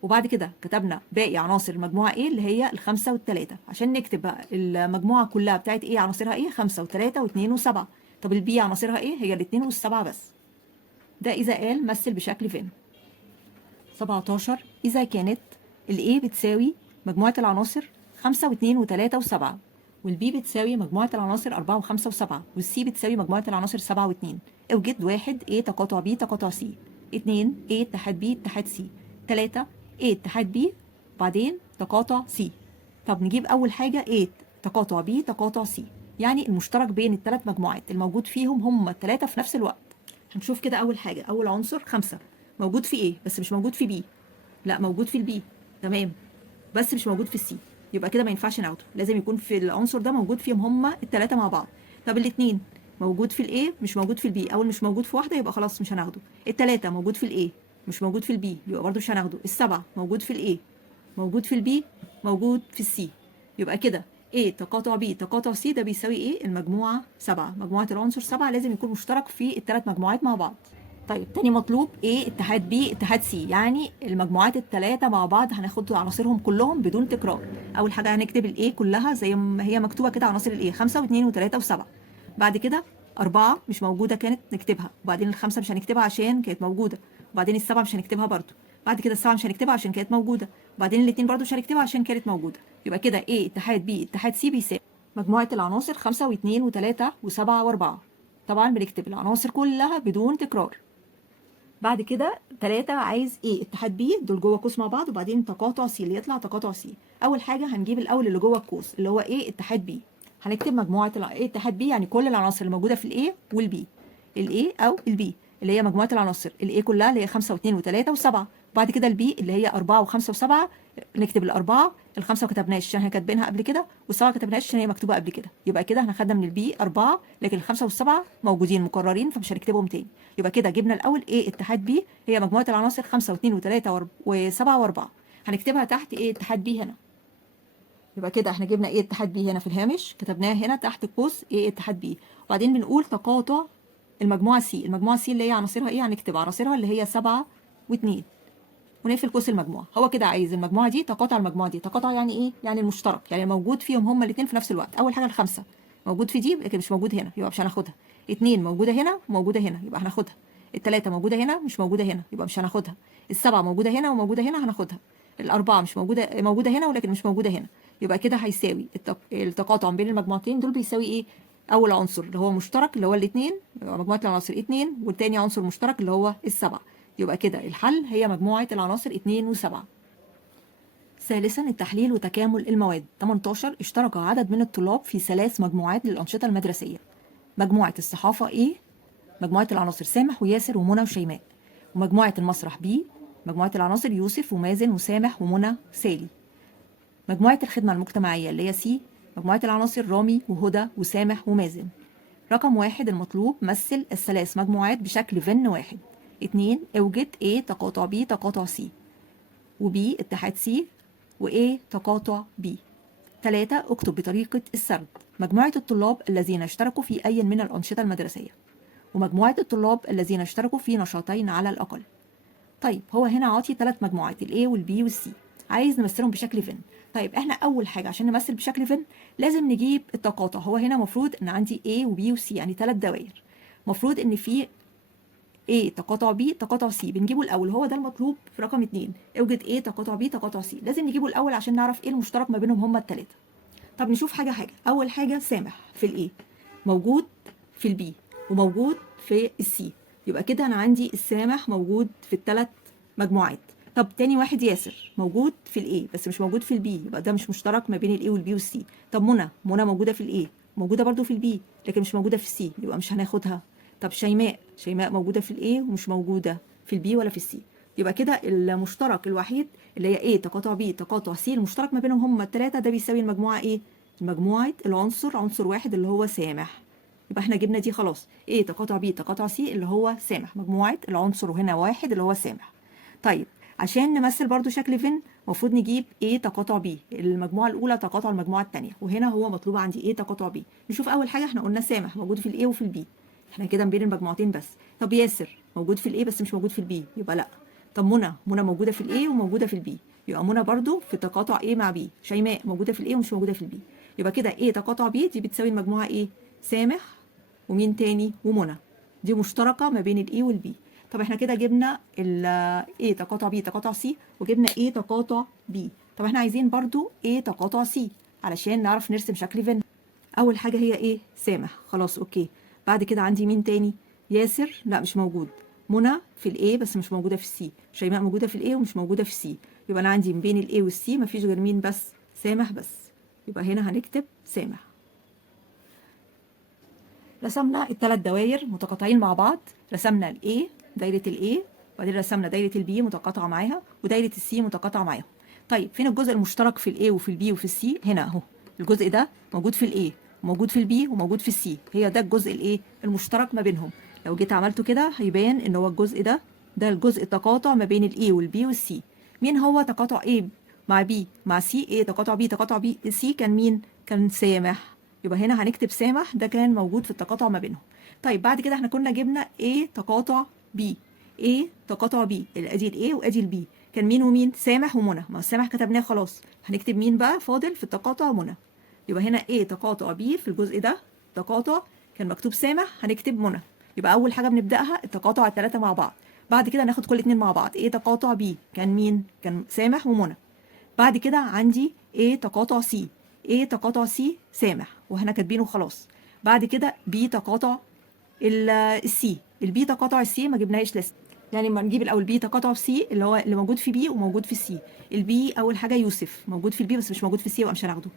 وبعد كده كتبنا باقي عناصر المجموعه ايه اللي هي الخمسه والثلاثه، عشان نكتب بقى المجموعه كلها بتاعت ايه عناصرها ايه 5 و3 و2 و7. طب البي عناصرها ايه؟ هي الاثنين والسبعه بس. ده اذا قال مثل بشكل فين. 17 اذا كانت الايه بتساوي مجموعه العناصر 5 و2 و3 و7، والبي بتساوي مجموعه العناصر 4 و5 و7، والسي بتساوي مجموعه العناصر 7 و2. اوجد 1 A تقاطع بي تقاطع سي، 2 A اتحاد بي اتحاد سي، 3 A اتحاد بي وبعدين تقاطع سي. طب نجيب اول حاجه A تقاطع بي تقاطع سي، يعني المشترك بين الثلاث مجموعات الموجود فيهم هم الثلاثه في نفس الوقت. هنشوف كده اول حاجه. اول عنصر 5 موجود في A بس مش موجود في B. لا موجود في البي تمام، بس مش موجود في السي. يبقى كده ما ينفعش ناخده، لازم يكون في العنصر ده موجود فيهم هما الثلاثه مع بعض. طب الاثنين موجود في الاي مش موجود في البي، اول مش موجود في واحده يبقى خلاص مش هناخده. الثلاثه موجود في الاي مش موجود في البي، يبقى برده مش هناخده. السبعه موجود في الاي موجود في البي موجود في السي. يبقى كده A تقاطع B تقاطع C ده بيساوي ايه؟ المجموعه 7. مجموعه العنصر 7 لازم يكون مشترك في الثلاث مجموعات مع بعض. طيب تاني مطلوب A اتحاد B اتحاد C، يعني المجموعات الثلاثه مع بعض هناخد عناصرهم كلهم بدون تكرار. اول حاجه هنكتب الاي كلها زي ما هي مكتوبه كده، عناصر الاي 5 و2 و3 و7. بعد كده 4 مش موجوده كانت نكتبها، وبعدين الخمسه مش هنكتبها عشان كانت موجوده، وبعدين السبعه مش هنكتبها برده، بعد كده السبعه مش هنكتبها عشان كانت موجوده، وبعدين الاثنين برده مش هنكتبها عشان كانت موجوده. يبقى كده A اتحاد B اتحاد C بيساوي مجموعه العناصر 5 و2 و3 و7 و4. طبعا بنكتب العناصر كلها بدون تكرار. بعد كده 3 عايز A اتحاد B دول جوه قوس مع بعض، وبعدين تقاطع C اللي يطلع تقاطع C. اول حاجه هنجيب الاول اللي جوه القوس اللي هو A اتحاد B. هنكتب مجموعه A اتحاد B يعني كل العناصر اللي موجوده في الاي والبي، الاي او البي اللي هي مجموعه العناصر الاي كلها اللي هي 5 و2 و3 و7. بعد كده البي اللي هي 4 و5 و7 نكتب الاربعه الخمسة ما كتبناش عشان احنا كاتبينها قبل كده، والسبعة ما كتبناش عشان هي مكتوبة قبل كده. يبقى كده احنا خدنا من البي 4، لكن الخمسة والسبعة موجودين مكررين فمش هنكتبهم تاني. يبقى كده جبنا الأول A اتحاد B هي مجموعة العناصر 5 و2 و3 و7 و4. هنكتبها تحت A اتحاد B هنا. يبقى كده احنا جبنا A اتحاد B هنا في الهامش، كتبناها هنا تحت قوس A اتحاد B. وبعدين بنقول تقاطع المجموعة C. المجموعة C اللي هي عناصرها ايه؟ هنكتب عناصرها اللي هي 7 و2 ونقفل قوس المجموعة. هو كده عايز المجموعة دي تقاطع المجموعة دي. تقاطع يعني ايه؟ يعني المشترك، يعني موجود فيهم هما الاثنين في نفس الوقت. أول حاجة الخمسة موجود في دي لكن مش موجود هنا، يبقى مش هناخدها. 2 موجودة هنا وموجودة هنا، يبقى هناخدها. التلاتة موجودة هنا مش موجودة هنا، يبقى مش هناخدها. السبعة موجودة هنا وموجودة هنا، هناخدها. الأربعة مش موجودة هنا ولكن مش موجودة هنا، يبقى كده هيساوي التقاطع بين المجموعتين دول بيساوي ايه؟ أول عنصر اللي هو مشترك اللي هو الاثنين، مجموعة العناصر 2، والتاني عنصر مشترك اللي هو السبعة. يبقى كده الحل هي مجموعة العناصر 2 و7. ثالثا التحليل وتكامل المواد. 18 اشترك عدد من الطلاب في 3 مجموعات للأنشطة المدرسية. مجموعة الصحافة A، مجموعة العناصر سامح وياسر ومنى وشيماء، ومجموعة المسرح B، مجموعة العناصر يوسف ومازن وسامح ومنى سالي. مجموعة الخدمة المجتمعية اللي هي C، مجموعة العناصر رامي وهدى وسامح ومازن. رقم 1 المطلوب مثل ال3 مجموعات بشكل فن واحد. 2 اوجد A تقاطع B تقاطع C، وB اتحاد C، وA تقاطع B. 3 اكتب بطريقة السرد مجموعة الطلاب الذين اشتركوا في أي من الأنشطة المدرسية، ومجموعة الطلاب الذين اشتركوا في نشاطين على الأقل. طيب هو هنا عاطي 3 مجموعات الA والB والC، عايز نمثلهم بشكل فن. طيب احنا أول حاجة عشان نمثل بشكل فن لازم نجيب التقاطع. هو هنا مفروض إن عندي A وB وC يعني 3 دوائر، مفروض إن في A تقاطع B تقاطع C، بنجيبه الأول. هو ده المطلوب في رقم 2، اوجد A تقاطع B تقاطع C. لازم نجيبه الأول عشان نعرف إيه المشترك ما بينهم هما التلاتة. طب نشوف حاجة. أول حاجة سامح في الA موجود في الB وموجود في الC، يبقى كده أنا عندي السامح موجود في ال3 مجموعات. طب تاني واحد ياسر موجود في الA بس مش موجود في الB، يبقى ده مش مشترك ما بين الA والB والC. طب منى موجودة في الA، موجودة برضو في الB لكن مش موجودة في الC، يبقى مش هناخدها. طب شيماء موجودة في الA ومش موجودة في الB ولا في الC، يبقى كده المشترك الوحيد اللي هي A تقاطع B تقاطع C، المشترك ما بينهم هم الثلاثة ده بيساوي المجموعة ايه؟ مجموعة عنصر واحد اللي هو سامح. يبقى احنا جبنا دي خلاص، A تقاطع B تقاطع C اللي هو سامح، مجموعة العنصر وهنا واحد اللي هو سامح. طيب عشان نمثل برضو شكل فين المفروض نجيب A تقاطع B، المجموعة الأولى تقاطع المجموعة الثانية، وهنا هو مطلوب عندي A تقاطع B. نشوف أول حاجة احنا قلنا سامح موجود في الA وفي الB، احنا كده بين المجموعتين بس. طب ياسر موجود في الA بس مش موجود في الB، يبقى لا. طب منى موجودة في الA وموجودة في الB، يبقى منى برضو في تقاطع A مع B. شيماء موجودة في الA ومش موجودة في الB، يبقى كده A تقاطع B دي بتساوي المجموعة ايه؟ سامح ومين تاني ومنى، دي مشتركة ما بين الA والB. طب احنا كده جبنا A تقاطع B تقاطع C وجبنا A تقاطع B. طب احنا عايزين برضو A تقاطع C علشان نعرف نرسم شكل فين. اول حاجة هي ايه؟ سامح، خلاص اوكي. بعد كده عندي مين تاني؟ ياسر لا مش موجود. منى في الA بس مش موجودة في الC. شيماء موجودة في الA ومش موجودة في الC، يبقى انا عندي بين الA والC مفيش غير مين بس؟ سامح بس، يبقى هنا هنكتب سامح. رسمنا ال3 دوائر متقاطعين مع بعض، رسمنا الA دايرة الA، وبعدين رسمنا دايرة الB متقاطعة معاها ودايرة الC متقاطعة معاهم. طيب فين الجزء المشترك في الA وفي الB وفي الC؟ هنا اهو، الجزء ده موجود في الA وموجود في الB وموجود في الC، هي ده الجزء الايه المشترك ما بينهم. لو جيت عملته كده هيبان ان هو الجزء ده الجزء التقاطع ما بين الA والB والC. مين هو تقاطع A مع B مع C؟ A تقاطع B تقاطع B C كان مين؟ كان سامح، يبقى هنا هنكتب سامح ده كان موجود في التقاطع ما بينهم. طيب بعد كده احنا كنا جبنا A تقاطع B، A تقاطع B، ادي الA وادي الB، كان مين ومين؟ سامح ومنى. ما السامح كتبناه خلاص، هنكتب مين بقى فاضل في التقاطع؟ منى. يبقى هنا A تقاطع B في الجزء ده تقاطع كان مكتوب سامح، هنكتب منى. يبقى اول حاجه بنبداها التقاطع الثلاثه مع بعض، بعد كده ناخد كل اتنين مع بعض. A تقاطع B كان مين؟ كان سامح ومنى. بعد كده عندي A تقاطع C، A تقاطع C سامح وهنا كاتبينه خلاص. بعد كده B تقاطع السي، البي تقاطع السي ما جبناهاش لسه، يعني ما نجيب الاول بي تقاطع سي اللي هو اللي موجود في بي وموجود في السي. البي اول حاجه يوسف موجود في البي بس مش موجود في السي يبقى مش هناخده.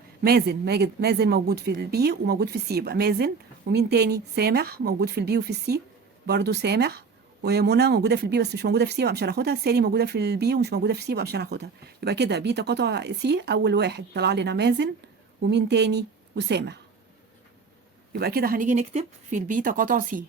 مازن موجود في البي وموجود في السي يبقى مازن. ومين تاني؟ سامح موجود في البي وفي السي برضو سامح. ومنى موجوده في البي بس مش موجوده في سي يبقى مش هناخدها، سالي موجوده في البي ومش موجوده في سي يبقى مش هناخدها. يبقى كده بي تقاطع سي اول واحد طلع لنا مازن ومين تاني وسامح. يبقى كده هنيجي نكتب في البي تقاطع سي،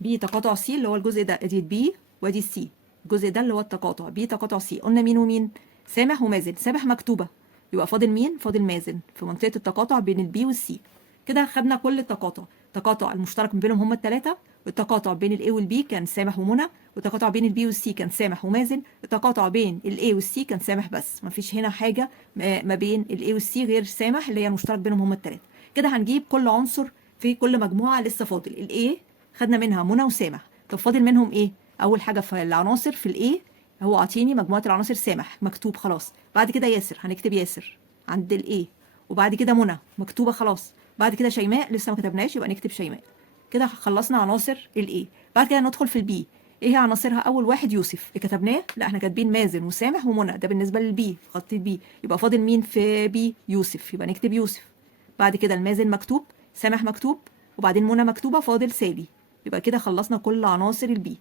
بي تقاطع سي اللي هو الجزء ده، ادي البي وادي السي، الجزء ده اللي هو التقاطع بي تقاطع سي. قلنا مين ومين؟ سامح ومازن. سامح مكتوبه يبقى فاضل مين؟ فاضل مازن في منطقه التقاطع بين البي والسي. كده خدنا كل التقاطع، تقاطع المشترك ما بينهم هما الثلاثه، والتقاطع بين الاي والبي كان سامح ومنى، والتقاطع بين البي والسي كان سامح ومازن، التقاطع بين الاي والسي كان سامح بس، ما فيش هنا حاجه ما بين الاي والسي غير سامح اللي هي المشترك بينهم هما الثلاثه. كده هنجيب كل عنصر في كل مجموعه لسه فاضل. الاي خدنا منها منى وسامح، طب فاضل منهم ايه؟ اول حاجه في العناصر في الايه هو اعطيني مجموعه العناصر سامح مكتوب خلاص، بعد كده ياسر هنكتب ياسر عند الايه، وبعد كده منى مكتوبه خلاص، بعد كده شيماء لسه ما كتبناش يبقى نكتب شيماء. كده خلصنا عناصر الايه. بعد كده ندخل في البي. ايه هي عناصرها؟ اول واحد يوسف كتبناه، لا احنا كاتبين مازن وسامح ومنى، ده بالنسبه للبي في خط البي. يبقى فاضل مين في بي؟ يوسف، يبقى نكتب يوسف. بعد كده المازن مكتوب، سامح مكتوب، وبعدين منى مكتوبه، فاضل سالي. يبقى كده خلصنا كل عناصر البي.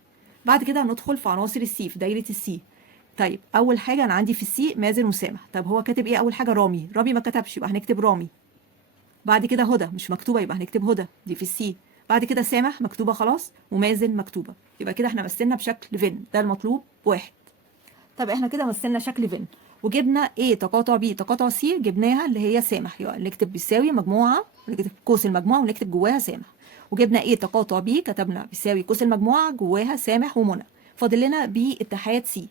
بعد كده هندخل في عناصر السي في دايره السي. طيب اول حاجه انا عندي في السي مازن وسامح، طب هو كاتب ايه اول حاجه؟ رامي. رامي ما كتبش يبقى هنكتب رامي. بعد كده هدى مش مكتوبه يبقى هنكتب هدى، دي في السي. بعد كده سامح مكتوبه خلاص، ومازن مكتوبه. يبقى كده احنا مثلنا بشكل فين، ده المطلوب واحد. طب احنا كده مثلنا شكل فين وجبنا ايه تقاطع بي تقاطع سي، جبناها اللي هي سامح، يبقى نكتب بيساوي مجموعه، نكتب قوس المجموعه ونكتب جواها سامح. وجبنا ايه تقاطع بي، كتبنا بيساوي قوس المجموعه جواها سامح ومنى. فاضل لنا بي اتحاد سي.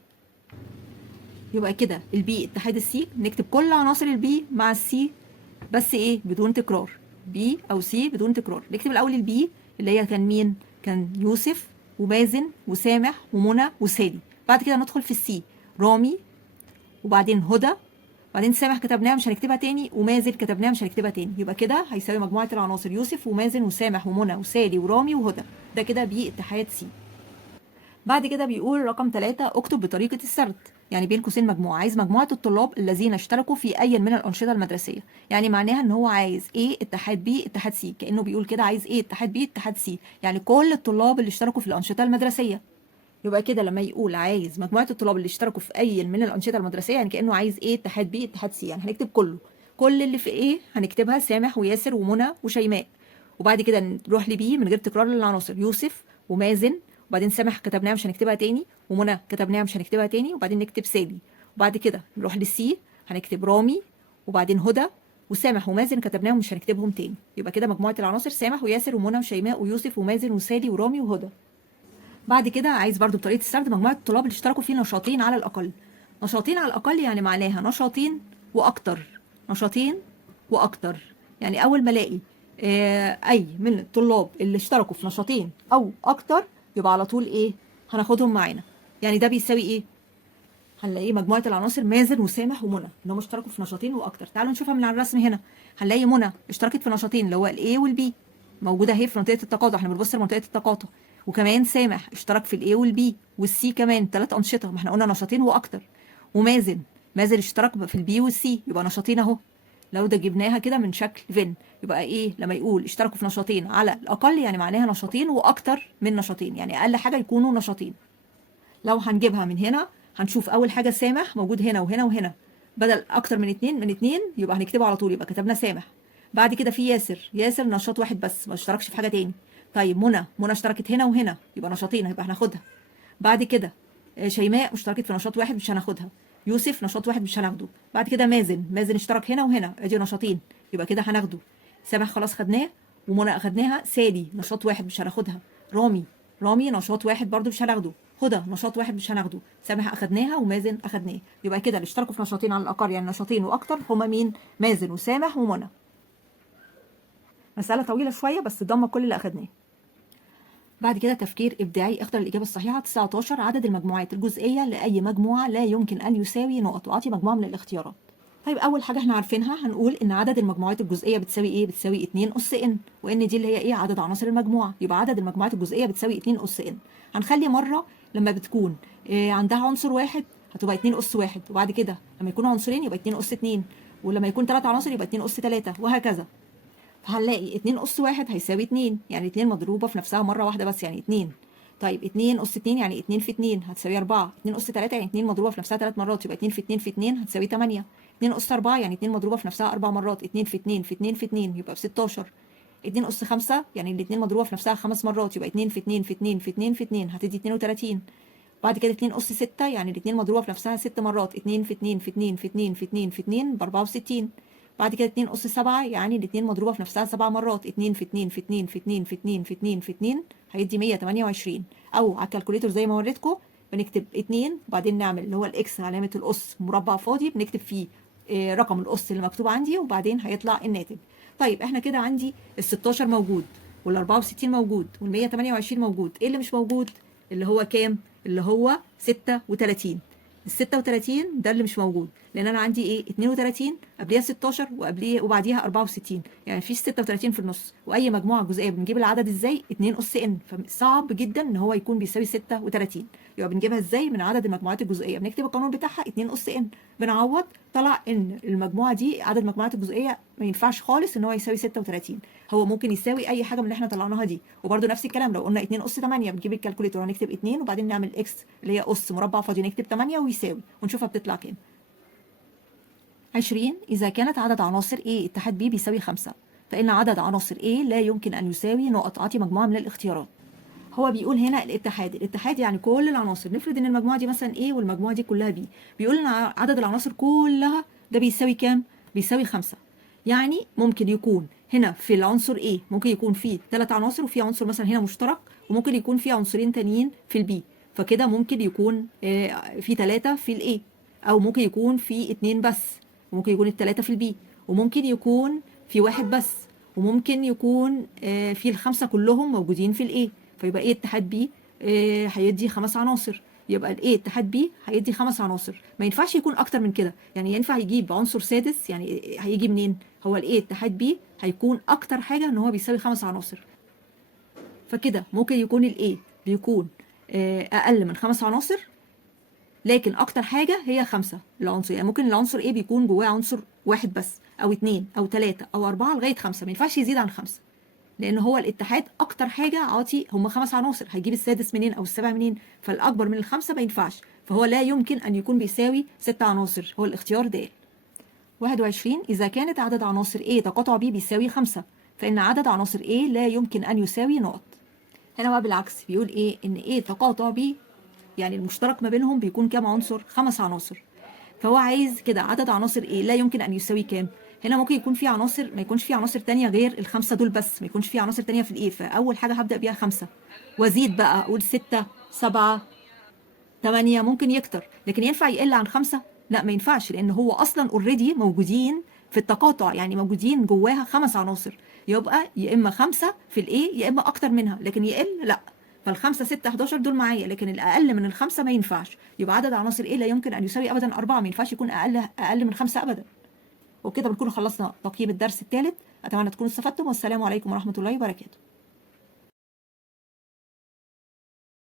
يبقى كده البي اتحاد السي نكتب كل عناصر البي مع السي بس ايه بدون تكرار، بي او سي بدون تكرار. نكتب الاول البي اللي هي كان مين؟ كان يوسف ومازن وسامح ومنى وسالي. بعد كده ندخل في السي، رامي وبعدين هدى، وبعدين سامح كتبناها مش هنكتبها تاني، ومازن كتبناها مش هنكتبها تاني. يبقى كده هيساوي مجموعه العناصر يوسف ومازن وسامح ومنى وسالي ورامي وهدى، ده كده بي اتحاد سي. بعد كده بيقول رقم 3 اكتب بطريقة السرد، يعني بين قوسين مجموعة، عايز مجموعة الطلاب الذين اشتركوا في أي من الأنشطة المدرسية. يعني معناها إن هو عايز A اتحاد B اتحاد C، كأنه بيقول كده عايز A اتحاد B اتحاد C، يعني كل الطلاب اللي اشتركوا في الأنشطة المدرسية. يبقى كده لما يقول عايز مجموعة الطلاب اللي اشتركوا في أي من الأنشطة المدرسية، يعني كأنه عايز A اتحاد B اتحاد C، يعني هنكتب كله. كل اللي في A هنكتبها سامح وياسر ومنى وشيماء. وبعد كده نروح لبي من غير تكرار للعناصر، يوسف ومازن، وبعدين سامح كتبناها مش هنكتبها تاني، ومنى كتبناها مش هنكتبها تاني، وبعدين نكتب سالي. وبعد كده نروح للسي هنكتب رامي، وبعدين هدى وسامح ومازن كتبناهم مش هنكتبهم تاني. يبقى كده مجموعة العناصر سامح وياسر ومنى وشيماء ويوسف ومازن وسالي ورامي وهدى. بعد كده عايز برضو بطريقة السرد مجموعة الطلاب اللي اشتركوا في نشاطين على الأقل. نشاطين على الأقل يعني معناها نشاطين وأكتر، نشاطين وأكتر. يعني أول ما ألاقي أي من الطلاب اللي اشتركوا في نشاطين أو أكتر يبقى على طول إيه هناخدهم معانا. يعني ده بيساوي إيه؟ هنلاقي مجموعة العناصر مازن وسامح ومنى إنهم اشتركوا في نشاطين وأكتر. تعالوا نشوفها من على الرسم هنا. هنلاقي منى اشتركت في نشاطين اللي هو الA والB، موجودة اهي في منطقة التقاطع، احنا بنبص لمنطقة التقاطع. وكمان سامح اشترك في الA والB والC كمان 3 أنشطة، ما احنا قلنا نشاطين وأكتر. ومازن اشترك في الB والC، يبقى نشاطين أهو. لو ده جبناها كده من شكل فين يبقى ايه لما يقول اشتركوا في نشاطين على الأقل يعني معناها نشاطين وأكتر من نشاطين، يعني أقل حاجة يكونوا نشاطين. لو هنجيبها من هنا هنشوف اول حاجه سامح موجود هنا وهنا وهنا، بدل اكتر من اتنين يبقى هنكتبه على طول، يبقى كتبنا سامح. بعد كده في ياسر نشاط واحد بس ما اشتركش في حاجه تاني. طيب منى اشتركت هنا وهنا يبقى نشاطين يبقى هناخدها. بعد كده شيماء اشتركت في نشاط واحد مش هناخدها. يوسف نشاط واحد مش هناخده. بعد كده مازن اشترك هنا وهنا ادي نشاطين يبقى كده هناخده. سامح خلاص خدناه، ومنى اخدناها. سالي نشاط واحد مش هناخدها. رامي نشاط واحد برضو مش هناخده. هدى نشاط واحد مش هناخده. سامح اخدناها ومازن اخدناه. يبقى كده اللي اشتركوا في نشاطين على الاقل يعني نشاطين واكتر هما مين؟ مازن وسامح ومنى. مسألة طويلة شوية بس ضم كل اللي اخدناه. بعد كده تفكير إبداعي، اختر الإجابة الصحيحة. 19 عدد المجموعات الجزئية لأي مجموعة لا يمكن أن يساوي نقط، وأعطي مجموعة من الاختيارات. طيب أول حاجة احنا عارفينها هنقول إن عدد المجموعات الجزئية بتساوي إيه؟ بتساوي 2 أس N، وإن دي اللي هي إيه؟ عدد عناصر المجموعة، يبقى عدد المجموعات الجزئية بتساوي 2 أس N. هنخلي مرة لما بتكون عندها عنصر واحد هتبقى 2 أس 1، وبعد كده لما يكونوا عنصرين يبقى 2 أس 2، ولما يكون 3 عناصر يبقى 2 أس 3 وهكذا. فهنلاقي 2 أس 1 هيساوي 2، يعني 2 مضروبة في نفسها مرة واحدة بس يعني 2. طيب 2 أس 2 يعني 2 في 2 هتساوي 4. 2 أس 3 يعني 2 مضروبة في نفسها 3 مرات، يبقى 2 في 2 في 2 هتساوي 8. 2 أس 4 يعني 2 مضروبة في نفسها 4 مرات، 2 في 2 في 2 في 2 يبقى ب 16. 2 أس 5 يعني الاتنين مضروبة في نفسها 5 مرات، يبقى 2 في 2 في 2 في 2 في 2 هتدي 32. بعد كده 2 أس 6 يعني الاتنين مضروبة في نفسها 6 مرات، 2 في 2 في 2 في 2 في 2 في 2 ب 64. بعد كده 2 أس 7 يعني الاتنين مضروبة في نفسها 7 مرات، 2 في 2 في 2 في 2 في 2 في 2 في 2 هيدي 128. أو على الكالكوليتور زي ما وريتكم بنكتب 2 وبعدين نعمل اللي هو الإكس علامة الأس مربع فاضي بنكتب فيه رقم الأس اللي مكتوب عندي وبعدين هيطلع الناتج. طيب احنا كده عندي ال 16 موجود وال 64 موجود وال 128 موجود، ايه اللي مش موجود؟ اللي هو كام؟ اللي هو 36. ال 36 ده اللي مش موجود، لان انا عندي ايه 32 قبليها 16 وقبليه وبعديها 64، يعني مفيش 36 في النص. واي مجموعه جزئيه بنجيب العدد ازاي؟ 2 اس ان، فصعب جدا ان هو يكون بيساوي 36. يبقى بنجيبها ازاي؟ من عدد المجموعات الجزئيه، بنكتب القانون بتاعها 2 اس ان، بنعوض طلع ان المجموعه دي عدد المجموعات الجزئيه ما ينفعش خالص ان هو يساوي 36، هو ممكن يساوي اي حاجه من اللي احنا طلعناها دي. وبرده نفس الكلام لو قلنا 2 اس 8 بنجيب الكالكوليتور هنكتب 2 وبعدين نعمل اكس اللي هي اس مربع فاضي نكتب 8 ويساوي ونشوفها بتطلع كام. 20 إذا كانت عدد عناصر A اتحاد B بيساوي 5 فإن عدد عناصر A لا يمكن أن يساوي نقط. أعطي مجموعة من الاختيارات. هو بيقول هنا الاتحاد يعني كل العناصر، نفرض ان المجموعه دي مثلا A والمجموعه دي كلها B، بيقول ان عدد العناصر كلها ده بيساوي كام؟ بيساوي 5. يعني ممكن يكون هنا في العنصر A ممكن يكون فيه 3 عناصر وفي عنصر مثلا هنا مشترك، وممكن يكون فيه عنصرين تانيين في البي، فكده ممكن يكون في 3 في الA، او ممكن يكون في 2 بس، وممكن يكون ال3 في البي، وممكن يكون في 1 بس، وممكن يكون في ال5 كلهم موجودين في الA، فيبقى A اتحاد B هيدي 5 عناصر، يبقى ال A اتحاد B هيدي 5 عناصر. ما ينفعش يكون اكتر من كده، يعني ينفع يجيب عنصر سادس، يعني هيجي منين؟ هو ال A اتحاد B هيكون اكتر حاجه ان هو بيساوي 5 عناصر، فكده ممكن يكون ال A بيكون اقل من 5 عناصر، لكن اكتر حاجه هي 5 العنصر. يعني ممكن العنصر A بيكون جواه عنصر واحد بس او 2 او 3 او 4 لغايه 5، ما ينفعش يزيد عن 5، لان هو الاتحاد اكتر حاجه عاطي هم 5 عناصر، هيجيب السادس منين او السابع منين؟ فالاكبر من ال5 ما ينفعش، فهو لا يمكن ان يكون بيساوي 6 عناصر، هو الاختيار د. 21 اذا كانت عدد عناصر A تقاطع B بيساوي 5 فان عدد عناصر A لا يمكن ان يساوي نقط. هنا بقى بالعكس بيقول ايه؟ ان A تقاطع B يعني المشترك ما بينهم بيكون كام عنصر؟ 5 عناصر، فهو عايز كده عدد عناصر A لا يمكن ان يساوي كام؟ هنا ممكن يكون في عناصر ما يكونش في عناصر تانية غير الخمسة دول بس، ما يكونش في عناصر تانية في الايه، فأول حاجة هبدأ بيها 5 وازيد بقى أقول 6 7 8 ممكن يكتر، لكن ينفع يقل عن 5؟ لا ما ينفعش، لأن هو أصلا اوريدي موجودين في التقاطع، يعني موجودين جواها 5 عناصر، يبقى يا إما 5 في الايه يا إما أكتر منها، لكن يقل لا. فالخمسة 6 11 دول معايا، لكن الأقل من الخمسة ما ينفعش، يبقى عدد عناصر ايه لا يمكن أن يساوي أبدا 4، ما ينفعش يكون أقل من 5 أبدا. وبكده بنكون خلصنا تقييم الدرس الثالث، أتمنى تكونوا استفدتم، والسلام عليكم ورحمة الله وبركاته.